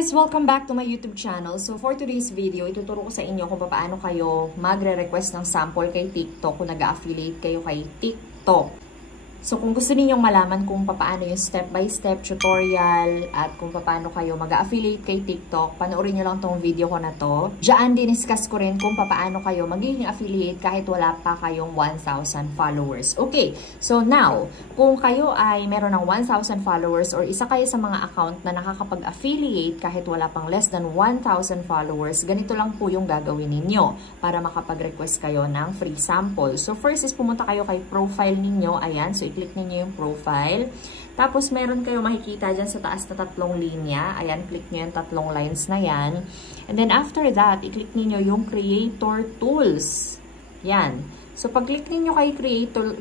guys! Welcome back to my YouTube channel. So for today's video, ituturo ko sa inyo kung paano kayo magre-request ng sample kay TikTok kung nag-affiliate kayo kay TikTok. So kung gusto ninyong malaman kung paano yung step-by-step tutorial at kung paano kayo mag-affiliate kay TikTok, panoorin nyo lang tong video ko na to. Diyan diniscuss ko rin kung paano kayo magiging affiliate kahit wala pa kayong 1,000 followers. Okay, so now, kung kayo ay meron ng 1,000 followers or isa kayo sa mga account na nakakapag-affiliate kahit wala pang less than 1,000 followers, ganito lang po yung gagawin ninyo para makapag-request kayo ng free sample. So first is pumunta kayo kay profile ninyo. Ayan, so i-click ninyo yung profile. Tapos, meron kayo makikita dyan sa taas na tatlong linya. Ayan, click nyo yung tatlong lines na yan. And then, after that, i-click ninyo yung Creator Tools. Yan. So, pag-click ninyo kay Creator...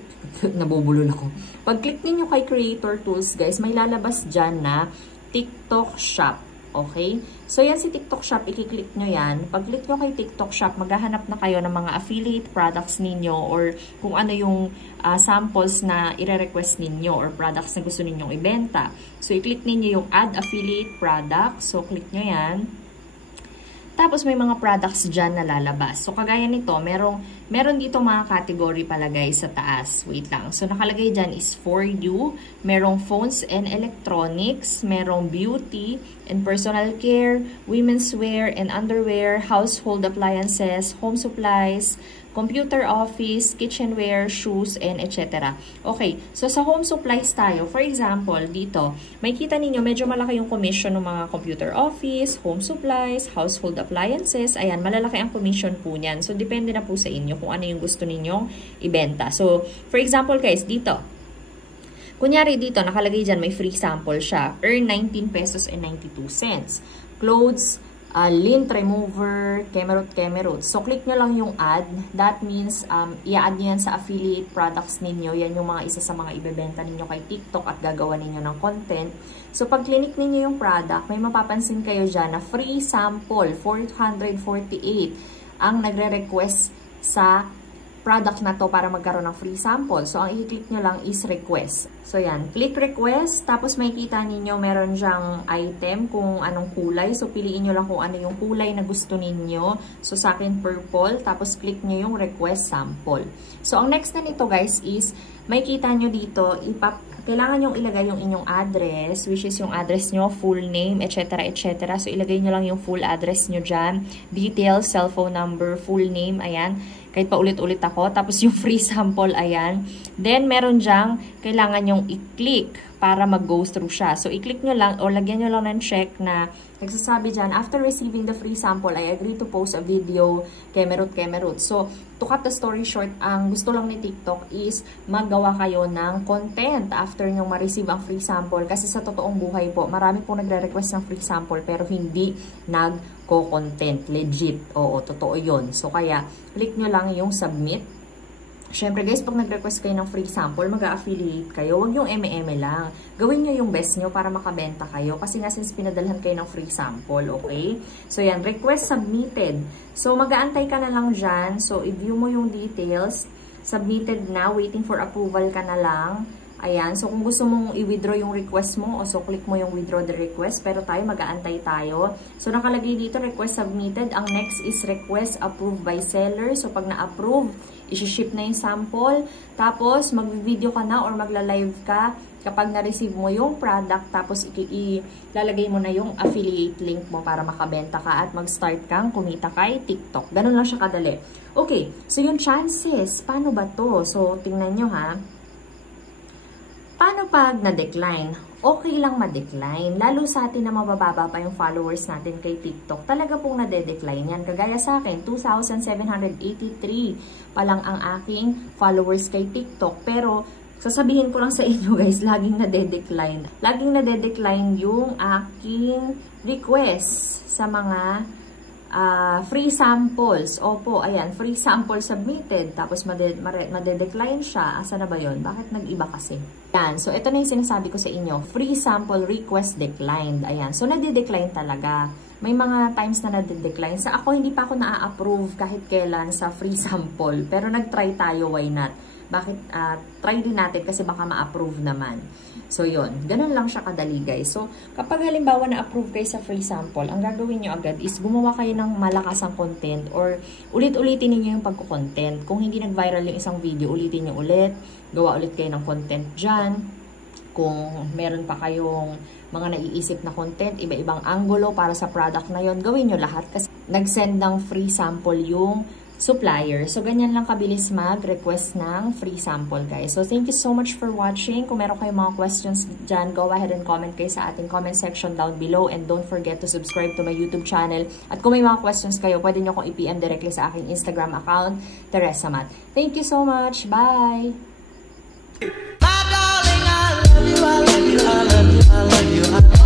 Nabubulol ako. Pag-click ninyo kay Creator Tools, guys, may lalabas dyan na TikTok Shop. Okay? So, yan si TikTok Shop. I-click nyo yan. Pag-click nyo kay TikTok Shop, maghahanap na kayo ng mga affiliate products ninyo or kung ano yung samples na i-request ninyo or products na gusto ninyong ibenta. So, i-click ninyo yung Add Affiliate Product. So, click nyo yan. Tapos, may mga products dyan na lalabas. So, kagaya nito, meron dito mga category palagay sa taas. Wait lang. So, nakalagay dyan is For You. Merong Phones and Electronics. Merong Beauty and Personal Care, Women's Wear and Underwear, Household Appliances, Home Supplies, Computer Office, Kitchenware, Shoes, and etc. Okay, so sa home supplies tayo, for example, dito, may kita ninyo medyo malaki yung commission ng mga computer office, home supplies, household appliances. Ayan, malalaki ang commission po niyan. So, depende na po sa inyo kung ano yung gusto ninyong ibenta. So, for example guys, dito, kunyari dito, nakalagay dyan, may free sample siya. Earn 19 pesos and 92 cents. Clothes, lint remover, kemerut. So, click nyo lang yung add. That means, i-add nyo yan sa affiliate products ninyo. Yan yung mga isa sa mga ibebenta ninyo kay TikTok at gagawa ninyo ng content. So, pag click ninyo yung product, may mapapansin kayo dyan na free sample, 448 ang nagre-request sa product na to para magkaroon ng free sample. So, ang i-click nyo lang is request. So, yan. Click request. Tapos, makikita ninyo meron dyang item kung anong kulay. So, piliin nyo lang kung ano yung kulay na gusto ninyo. So, sa akin, purple. Tapos, click nyo yung request sample. So, ang next na nito, guys, is makikita nyo dito, kailangan nyong ilagay yung inyong address, which is yung address nyo, full name, etc. etc. So, ilagay nyo lang yung full address nyo dyan. Details, cellphone number, full name, ayan. Kahit pa ulit-ulit ako. Tapos, yung free sample, ayan. Then, meron dyang kailangan nyong i-click para mag-go through siya. So, i-click nyo lang o lagyan nyo lang ng check na nagsasabi dyan, after receiving the free sample, I agree to post a video, kemerut. So, to cut the story short, ang gusto lang ni TikTok is maggawa kayo ng content after nyo ma-receive ang free sample. Kasi sa totoong buhay po, marami pong nagre-request ng free sample pero hindi nag-co-content. Legit. Oo, totoo yun. So, kaya, click nyo lang yung submit. Siyempre guys, pag nag-request kayo ng free sample, mag-affiliate kayo. Huwag yung eme-eme lang. Gawin nyo yung best nyo para makabenta kayo. Kasi nga since pinadalhan kayo ng free sample, okay? So yan, request submitted. So mag-aantay ka na lang dyan. So i-view mo yung details. Submitted na, waiting for approval ka na lang. Ayan, so kung gusto mong i-withdraw yung request mo, so click mo yung withdraw the request, pero tayo mag-aantay tayo. So nakalagay dito, request submitted. Ang next is request approved by seller. So pag na-approve, isi-ship na yung sample. Tapos mag-video ka na or magla-live ka kapag na-receive mo yung product. Tapos ilalagay mo na yung affiliate link mo para makabenta ka at mag-start kang kumita kay TikTok. Ganun lang siya kadali. Okay, so yung chances, paano ba to? So tingnan nyo ha. Paano pag na-decline? Okay lang ma-decline. Lalo sa atin na mabababa pa yung followers natin kay TikTok. Talaga pong nade-decline yan. Kagaya sa akin, 2,783 pa lang ang aking followers kay TikTok. Pero, sasabihin ko lang sa inyo guys, laging nade-decline. Laging nade-decline yung aking request sa mga free samples. Opo, ayan, free sample submitted. Tapos made-decline siya. Asa na ba yun? Bakit nag-iba kasi? Ayan, so ito na yung sinasabi ko sa inyo. Free sample request declined. Ayan, so nade-decline talaga. May mga times na nade-decline. Sa ako, hindi pa ako na-approve kahit kailan sa free sample. Pero nag-try tayo, why not? Bakit? Try din natin kasi baka ma-approve naman. So, yun. Ganun lang siya kadali, guys. So, kapag halimbawa na-approve kayo sa free sample, ang gagawin nyo agad is gumawa kayo ng malakasang content or ulit-ulitin niyo yung pagko-content. Kung hindi nag-viral yung isang video, ulitin nyo ulit. Gawa ulit kayo ng content dyan. Kung meron pa kayong mga naiisip na content, iba-ibang angulo para sa product na yon, gawin nyo lahat. Kasi nag-send ng free sample yung supplier. So, ganyan lang kabilis mag-request ng free sample, guys. So, thank you so much for watching. Kung meron kayong mga questions dyan, go ahead and comment kayo sa ating comment section down below. And don't forget to subscribe to my YouTube channel. At kung may mga questions kayo, pwede nyo kong i-PM directly sa aking Instagram account, Teresa Mat. Thank you so much. Bye! My darling, I love you, I love you, I love you, I love you.